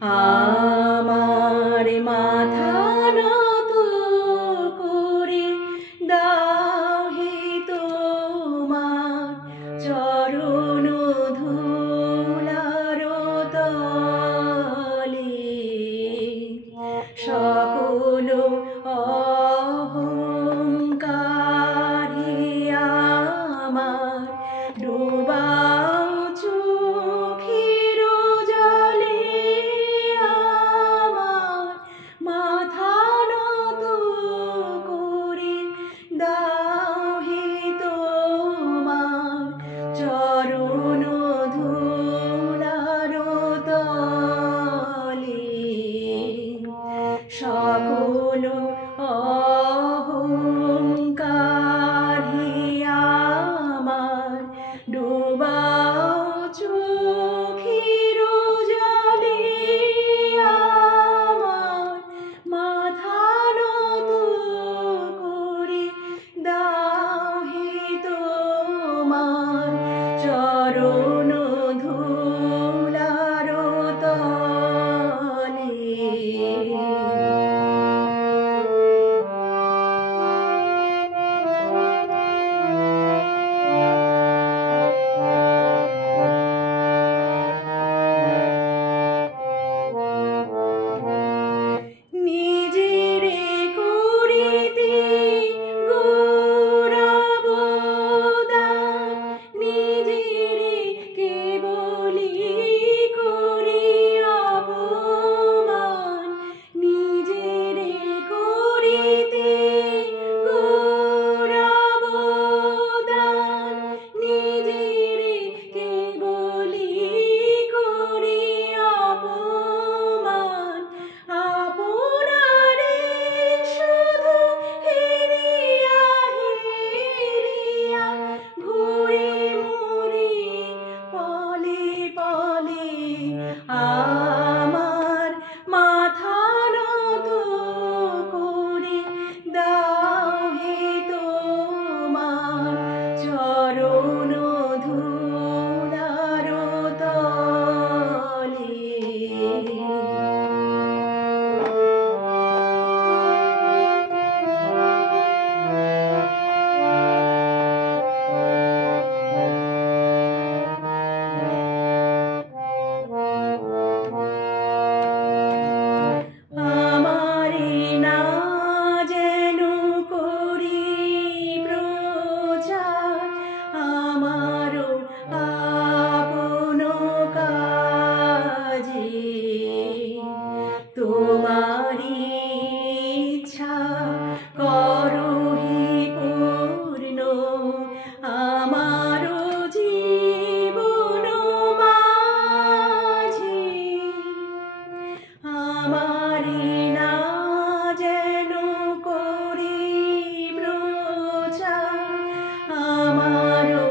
আমার মাথা নত করে দাও হে তোমার চরণ ধুলার তলে, সকল অহংকারে আমার ডুবাও চোখের জলে। আমার মাথা নত করে দাও হে তোমার চরণ ধুলার তলে, সকল অহংকারে আমার ডুবাও চোখের জলে। আমার মাথা নত করে দাও হে তোমার চরণ ধুলার তলে। নিজেরে করিতে গৌরব দান, নিজেরে কেবলি করি অপমান। নিজেরে করিতে গৌরব দান, নিজেরে কেবলি করি অপমান। আপনারে শুধু হেরিয়া হেরিয়া ঘুরে মুড়ি পলে পলে। আমার মাথা নত করে দাও হে তোমার চরণ ধুলার তলে। আমারে না যেন করি প্রচার, আমারও আপন কাজে। তোমারি ইচ্ছা করো হে পূর্ণ, আমারও জীবন মাঝে। আমারে না যেন করি প্রচার, আমারও